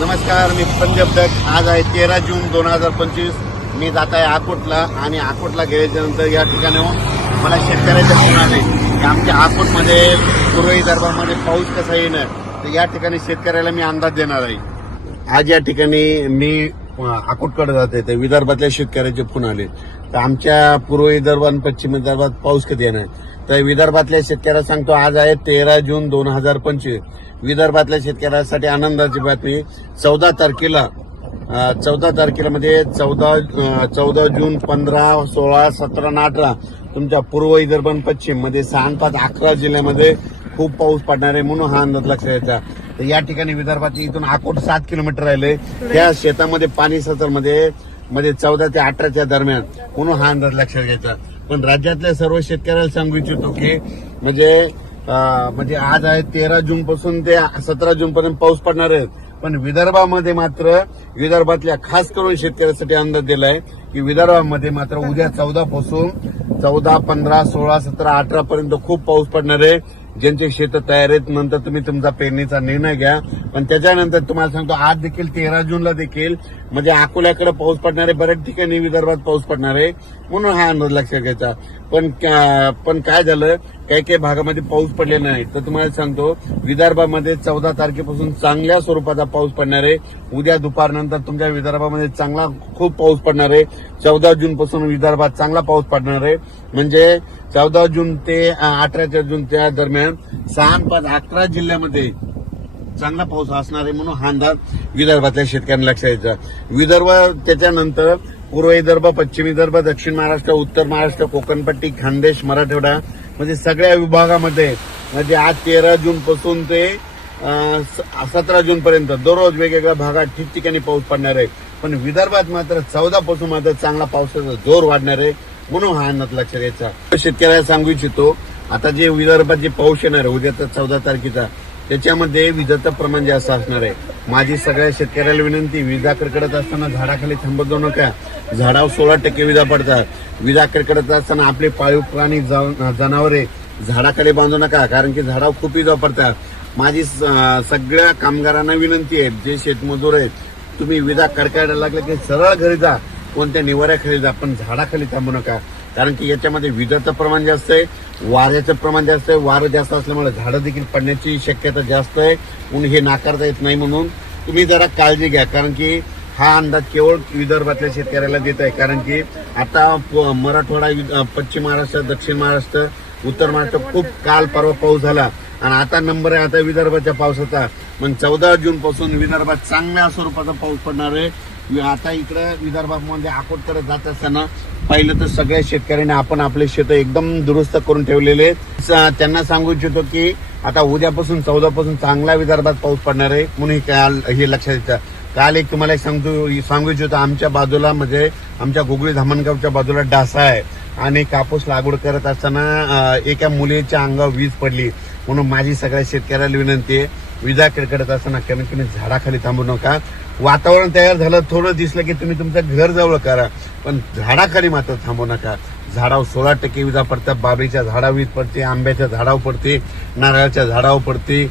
नमस्कार मी पंजाब दत्त आज आहे तेरा जून दोन हजार पंचवीस मी जात आहे आकोटला आणि आकोटला नंतर या ठिकाणी मला शेतकऱ्याचे फोन आले की आमच्या आकोटमध्ये पूर्वी विदर्भामध्ये पाऊस कसा येणार तर या ठिकाणी शेतकऱ्याला मी अंदाज देणार आहे आज या ठिकाणी मी आकोटकडे जाते ते विदर्भातल्या शेतकऱ्याचे फोन आले तर आमच्या पूर्व विदर्भ आणि पश्चिम विदर्भात पाऊस कधी येणार तर विदर्भातल्या शेतकऱ्याला सांगतो आज आहे तेरा जून दोन हजार पंचवीस विदर्भातल्या शेतकऱ्यासाठी आनंदाची बातमी चौदा तारखेला चौदा तारखेमध्ये चौदा चौदा जून पंधरा सोळा सतरा आणि अठरा तुमच्या पूर्व विदर्भ आणि पश्चिम मध्ये सहा पाच अकरा जिल्ह्यामध्ये खूप पाऊस पडणार आहे म्हणून हा अंदाज लक्षात द्यायचा तर या ठिकाणी विदर्भाची इथून आकोट सात किलोमीटर राहिले त्या शेतामध्ये पाणी सतरमध्ये म्हणजे चौदा ते अठराच्या दरम्यान म्हणून हा अंदाज लक्षात घ्यायचा पण राज्यातल्या सर्व शेतकऱ्याला सांगू इच्छितो की म्हणजे म्हणजे आज आहे तेरा जून पासून ते सतरा जून पर्यंत पाऊस पडणार आहे पण विदर्भामध्ये मात्र विदर्भातल्या खास करून शेतकऱ्यांसाठी अंदाज दिलाय की विदर्भामध्ये मात्र उद्या चौदा पासून चौदा पंधरा सोळा सतरा अठरा पर्यंत खूप पाऊस पडणार आहे ज्यांचे शेत तयार आहेत नंतर तुम्ही तुमचा पेरणीचा निर्णय घ्या पण त्याच्यानंतर तुम्हाला सांगतो आज देखील तेरा जूनला देखील म्हणजे अकोल्याकडे पाऊस पडणार आहे बऱ्याच ठिकाणी विदर्भात पाऊस पडणार आहे म्हणून हा अंदाज लक्षात घ्यायचा पण पण काय झालं काही काही भागामध्ये पाऊस पडले नाही तर तुम्हाला सांगतो विदर्भामध्ये चौदा तारखेपासून चांगल्या स्वरूपाचा पाऊस पडणार आहे उद्या दुपारनंतर तुमच्या विदर्भामध्ये चांगला खूप पाऊस पडणार आहे चौदा जून पासून विदर्भात चांगला पाऊस पडणार आहे म्हणजे चौदा जून ते अठराच्या त्या दरम्यान सहा पाच अकरा जिल्ह्यामध्ये चांगला पाऊस असणार आहे म्हणून हा अंदाज विदर्भातल्या शेतकऱ्यांना लक्षात द्यायचा विदर्भ त्याच्यानंतर पूर्व विदर्भ पश्चिम विदर्भ दक्षिण महाराष्ट्र उत्तर महाराष्ट्र कोकणपट्टी खानदेश मराठवाडा म्हणजे सगळ्या विभागामध्ये म्हणजे आज तेरा जून पासून ते सतरा जून पर्यंत दररोज वेगवेगळ्या भागात ठिकठिकाणी पाऊस पडणार आहे पण विदर्भात मात्र चौदा पासून मात्र चांगला पावसाचा जोर वाढणार आहे म्हणून हा अन्नात लक्षात शेतकऱ्याला सांगू इच्छितो आता जे विदर्भात जे पाऊस येणार आहे उद्याचा चौदा तारखेचा त्याच्यामध्ये विजाचं प्रमाण जास्त असणार आहे माझी सगळ्या शेतकऱ्याला विनंती विजा कडकडत असताना झाडाखाली थांबत जाऊ नका झाडावर सोळा टक्के विजा पडतात विजा कडकडत असताना आपले पाळीव प्राणी जनावरे झाडाखाली बांधू नका कारण की झाडावर खूप विजा पडतात माझी सगळ्या कामगारांना विनंती आहे जे शेतमजूर आहेत तुम्ही विजा कडकायला लागले की सरळ घरी जा कोणत्या निवाऱ्याखाली आपण झाडाखाली थांबू नका कारण की याच्यामध्ये विजाचं प्रमाण जास्त आहे वाऱ्याचं प्रमाण जास्त आहे वारं जास्त असल्यामुळे झाडं देखील पडण्याची शक्यता जास्त आहे ऊन हे नाकारता येत नाही म्हणून तुम्ही जरा काळजी घ्या कारण की हा अंदाज केवळ विदर्भातल्या शेतकऱ्याला देत आहे कारण की आता मराठवाडा पश्चिम महाराष्ट्र दक्षिण महाराष्ट्र उत्तर महाराष्ट्र खूप काल परवा पाऊस झाला आणि आता नंबर आहे आता विदर्भाच्या पावसाचा मग चौदा जून पासून विदर्भात चांगल्या स्वरूपाचा पाऊस पडणार आहे आता इकडं विदर्भामध्ये म्हणजे आकोटकडे जात असताना पहिलं तर सगळ्या शेतकऱ्यांनी आपण आपले शेत एकदम दुरुस्त करून ठेवलेले त्यांना सांगू इच्छितो की आता उद्यापासून चौदापासून चांगला विदर्भात पाऊस पडणार आहे म्हणून हे लक्षात येतं काल एक तुम्हाला एक सांगतो सांगू इच्छितो आमच्या बाजूला म्हणजे आमच्या गुगळी धामणगावच्या बाजूला डासा आहे आणि कापूस लागवड करत असताना एका मुलीच्या अंगावर वीज पडली म्हणून माझी सगळ्या शेतकऱ्याला विनंती आहे विजा कडकडत असताना कमीत कमी झाडाखाली थांबू नका वातावरण तयार झालं थोडं दिसलं की तुम्ही तुमचं घर जवळ करा पण झाडाखाली मात्र थांबू नका झाडावर सोळा टक्के विजा पडतात बाबरीच्या झाडा वीज पडते आंब्याच्या झाडावर पडते नारळाच्या झाडावर पडते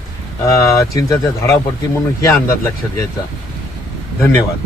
चिंचाच्या झाडावर पडते म्हणून हे अंदाज लक्षात घ्यायचा धन्यवाद